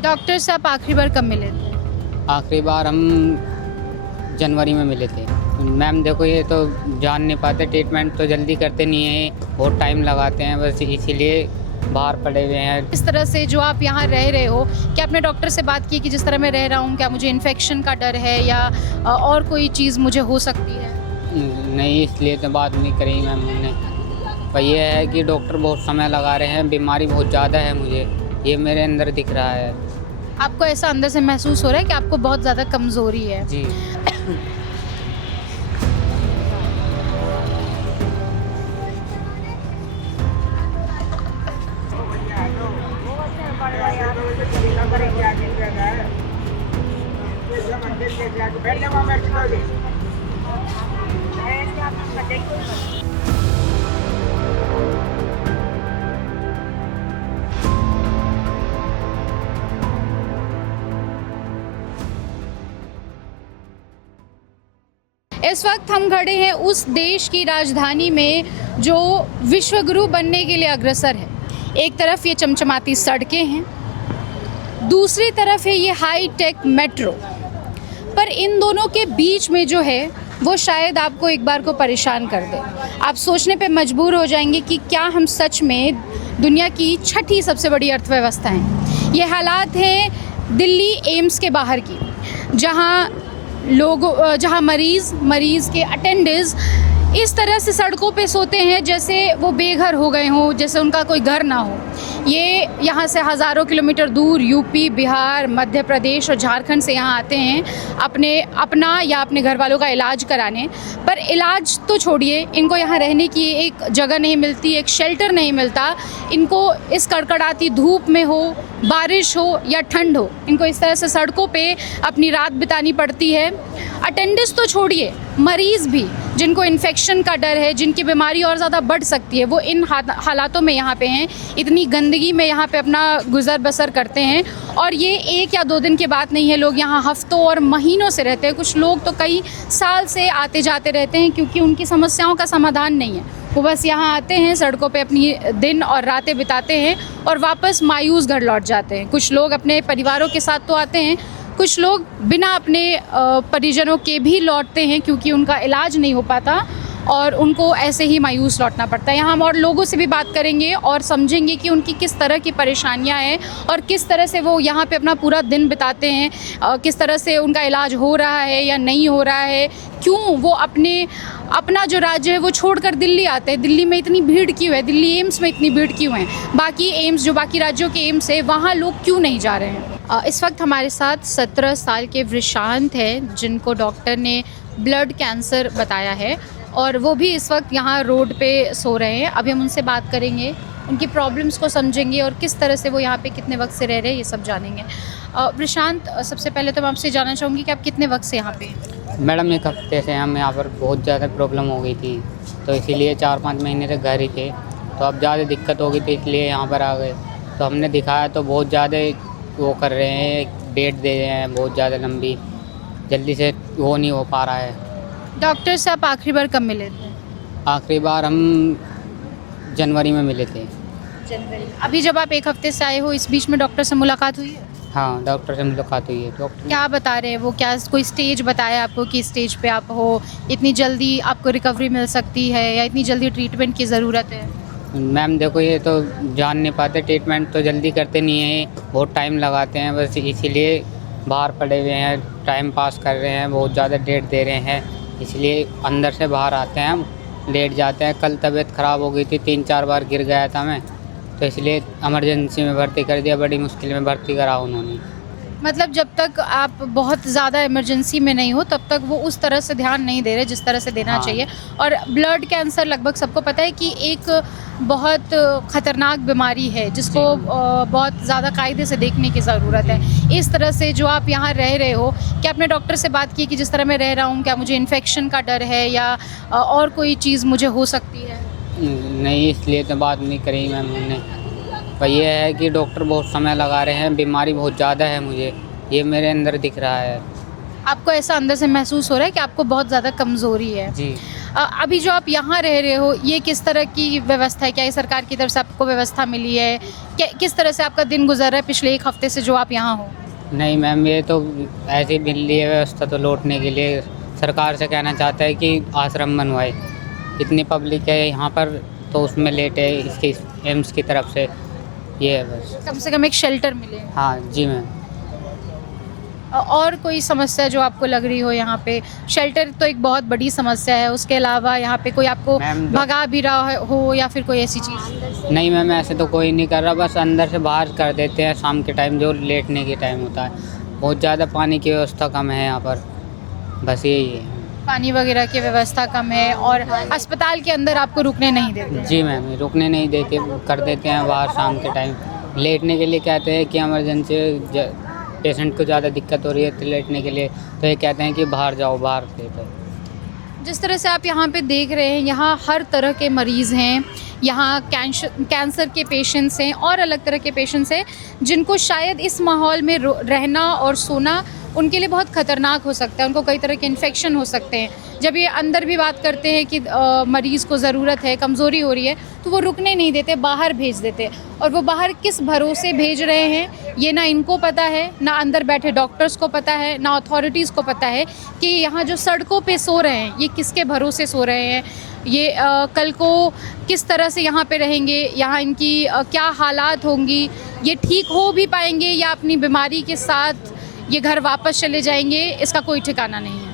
Doctor से आप आखिरी बार कब मिले थे? आखिरी बार हम जनवरी में मिले थे। मैम देखो, ये तो जान नहीं पाते, ट्रीटमेंट तो जल्दी करते नहीं हैं, बहुत टाइम लगाते हैं, बस इसीलिए बाहर पड़े हुए हैं। इस तरह से जो आप यहाँ रह रहे हो, क्या आपने डॉक्टर से बात की कि जिस तरह मैं रह रहा हूँ क्या मुझे इन्फेक्शन का डर है या और कोई चीज़ मुझे हो सकती है? नहीं, इसलिए तो बात नहीं करी मैम ने। पर ये है कि डॉक्टर बहुत समय लगा रहे हैं, बीमारी बहुत ज़्यादा है मुझे, ये मेरे अंदर दिख रहा है। आपको ऐसा अंदर से महसूस हो रहा है कि आपको बहुत ज़्यादा कमज़ोरी है? जी। इस वक्त हम खड़े हैं उस देश की राजधानी में जो विश्वगुरु बनने के लिए अग्रसर है। एक तरफ ये चमचमाती सड़कें हैं, दूसरी तरफ है ये हाई टेक मेट्रो। पर इन दोनों के बीच में जो है वो शायद आपको एक बार को परेशान कर दे। आप सोचने पे मजबूर हो जाएंगे कि क्या हम सच में दुनिया की छठी सबसे बड़ी अर्थव्यवस्था हैं। ये हालात हैं दिल्ली एम्स के बाहर की, जहाँ मरीज़ के अटेंडेंट्स इस तरह से सड़कों पे सोते हैं जैसे वो बेघर हो गए हों, जैसे उनका कोई घर ना हो। ये यहाँ से हज़ारों किलोमीटर दूर यूपी, बिहार, मध्य प्रदेश और झारखंड से यहाँ आते हैं अपना या अपने घर वालों का इलाज कराने। पर इलाज तो छोड़िए, इनको यहाँ रहने की एक जगह नहीं मिलती, एक शेल्टर नहीं मिलता। इनको इस कड़कड़ाती धूप में हो, बारिश हो या ठंड हो, इनको इस तरह से सड़कों पे अपनी रात बितानी पड़ती है। अटेंडेंस तो छोड़िए, मरीज़ भी जिनको इन्फेक्शन का डर है, जिनकी बीमारी और ज़्यादा बढ़ सकती है, वो इन हालातों में यहाँ पे हैं, इतनी गंदगी में यहाँ पे अपना गुज़र बसर करते हैं। और ये एक या दो दिन की बात नहीं है, लोग यहाँ हफ्तों और महीनों से रहते हैं। कुछ लोग तो कई साल से आते जाते रहते हैं क्योंकि उनकी समस्याओं का समाधान नहीं है। वो बस यहाँ आते हैं, सड़कों पे अपनी दिन और रातें बिताते हैं और वापस मायूस घर लौट जाते हैं। कुछ लोग अपने परिवारों के साथ तो आते हैं, कुछ लोग बिना अपने परिजनों के भी लौटते हैं क्योंकि उनका इलाज नहीं हो पाता और उनको ऐसे ही मायूस लौटना पड़ता है। यहाँ हम और लोगों से भी बात करेंगे और समझेंगे कि उनकी किस तरह की परेशानियाँ हैं और किस तरह से वो यहाँ पे अपना पूरा दिन बिताते हैं, किस तरह से उनका इलाज हो रहा है या नहीं हो रहा है, क्यों वो अपना जो राज्य है वो छोड़कर दिल्ली आते हैं। दिल्ली में इतनी भीड़ क्यों है, दिल्ली एम्स में इतनी भीड़ क्यों है, बाकी एम्स जो बाकी राज्यों के एम्स है वहाँ लोग क्यों नहीं जा रहे हैं। इस वक्त हमारे साथ 17 साल के विशांत हैं जिनको डॉक्टर ने ब्लड कैंसर बताया है और वो भी इस वक्त यहाँ रोड पे सो रहे हैं। अभी हम उनसे बात करेंगे, उनकी प्रॉब्लम्स को समझेंगे और किस तरह से वो यहाँ पे कितने वक्त से रह रहे हैं ये सब जानेंगे। विशांत, सबसे पहले तो मैं आपसे जानना चाहूँगी कि आप कितने वक्त से यहाँ पे हैं? मैडम, एक हफ्ते से हम यहाँ पर बहुत ज़्यादा प्रॉब्लम हो गई थी, तो इसीलिए 4-5 महीने तक घर ही थे। तो अब ज़्यादा दिक्कत हो गई थी इसलिए यहाँ पर आ गए। तो हमने दिखाया तो बहुत ज़्यादा वो कर रहे हैं, डेट दे रहे हैं बहुत ज़्यादा लंबी, जल्दी से वो नहीं हो पा रहा है। डॉक्टर से आप आखिरी बार कब मिले थे? आखिरी बार हम जनवरी में मिले थे। जनवरी। अभी जब आप एक हफ्ते से आए हो, इस बीच में डॉक्टर से मुलाकात हुई है? हाँ, डॉक्टर से मुलाकात हुई है। डॉक्टर क्या बता रहे हैं वो, क्या कोई स्टेज बताया आपको कि स्टेज पे आप हो, इतनी जल्दी आपको रिकवरी मिल सकती है या इतनी जल्दी ट्रीटमेंट की ज़रूरत है? मैम देखो, ये तो जान नहीं पाते, ट्रीटमेंट तो जल्दी करते नहीं हैं, बहुत टाइम लगाते हैं, बस इसीलिए बाहर पड़े हुए हैं, टाइम पास कर रहे हैं, बहुत ज़्यादा डेट दे रहे हैं, इसलिए अंदर से बाहर आते हैं, हम लेट जाते हैं। कल तबीयत ख़राब हो गई थी, 3-4 बार गिर गया था मैं, तो इसलिए इमरजेंसी में भर्ती कर दिया, बड़ी मुश्किल में भर्ती करा उन्होंने। मतलब जब तक आप बहुत ज़्यादा इमरजेंसी में नहीं हो तब तक वो उस तरह से ध्यान नहीं दे रहे जिस तरह से देना हाँ। चाहिए। और ब्लड कैंसर लगभग सबको पता है कि एक बहुत ख़तरनाक बीमारी है जिसको बहुत ज़्यादा कायदे से देखने की ज़रूरत है। इस तरह से जो आप यहाँ रह रहे हो, क्या आपने डॉक्टर से बात की कि जिस तरह मैं रह रहा हूँ क्या मुझे इन्फेक्शन का डर है या और कोई चीज़ मुझे हो सकती है? नहीं, इसलिए तो बात नहीं करी मैम ने। पर ये है कि डॉक्टर बहुत समय लगा रहे हैं, बीमारी बहुत ज़्यादा है मुझे, ये मेरे अंदर दिख रहा है। आपको ऐसा अंदर से महसूस हो रहा है कि आपको बहुत ज़्यादा कमज़ोरी है? जी। अभी जो आप यहाँ रह रहे हो, ये किस तरह की व्यवस्था है? क्या ये सरकार की तरफ से आपको व्यवस्था मिली है? किस तरह से आपका दिन गुजर रहा है पिछले 1 हफ्ते से जो आप यहाँ हो? नहीं मैम, ये तो ऐसे ही मिल रही है व्यवस्था, तो लौटने के लिए सरकार से कहना चाहता है कि आश्रम बनवाए। इतनी पब्लिक है यहाँ पर, तो उसमें लेट है इसकी एम्स की तरफ से, ये है बस। कम से कम एक शेल्टर मिले। हाँ जी मैम। और कोई समस्या जो आपको लग रही हो यहाँ पे? शेल्टर तो एक बहुत बड़ी समस्या है, उसके अलावा यहाँ पे कोई आपको मैम, भगा भी रहा हो या फिर कोई ऐसी चीज़? नहीं मैम, ऐसे तो कोई नहीं कर रहा, बस अंदर से बाहर कर देते हैं शाम के टाइम, जो लेटने के टाइम होता है। बहुत ज़्यादा पानी की व्यवस्था कम है यहाँ पर, बस यही है। पानी वगैरह की व्यवस्था कम है और अस्पताल के अंदर आपको रुकने नहीं देते? जी मैम, रुकने नहीं देते, कर देते हैं बाहर शाम के टाइम। लेटने के लिए कहते हैं कि इमरजेंसी पेशेंट को ज़्यादा दिक्कत हो रही है तो लेटने के लिए, तो ये कहते हैं कि बाहर जाओ, बाहर देते हैं। जिस तरह से आप यहाँ पे देख रहे हैं, यहाँ हर तरह के मरीज़ हैं। यहाँ कैंसर के पेशेंट्स हैं और अलग तरह के पेशेंट्स हैं जिनको शायद इस माहौल में रहना और सोना उनके लिए बहुत ख़तरनाक हो सकता है। उनको कई तरह के इन्फेक्शन हो सकते हैं। जब ये अंदर भी बात करते हैं कि मरीज़ को ज़रूरत है, कमज़ोरी हो रही है, तो वो रुकने नहीं देते, बाहर भेज देते। और वो बाहर किस भरोसे भेज रहे हैं, ये ना इनको पता है, ना अंदर बैठे डॉक्टर्स को पता है, ना अथॉरिटीज़ को पता है कि यहाँ जो सड़कों पे सो रहे हैं, ये किसके भरोसे सो रहे हैं, ये कल को किस तरह से यहाँ पे रहेंगे, यहाँ इनकी क्या हालात होंगी, ये ठीक हो भी पाएंगे या अपनी बीमारी के साथ ये घर वापस चले जाएंगे, इसका कोई ठिकाना नहीं है।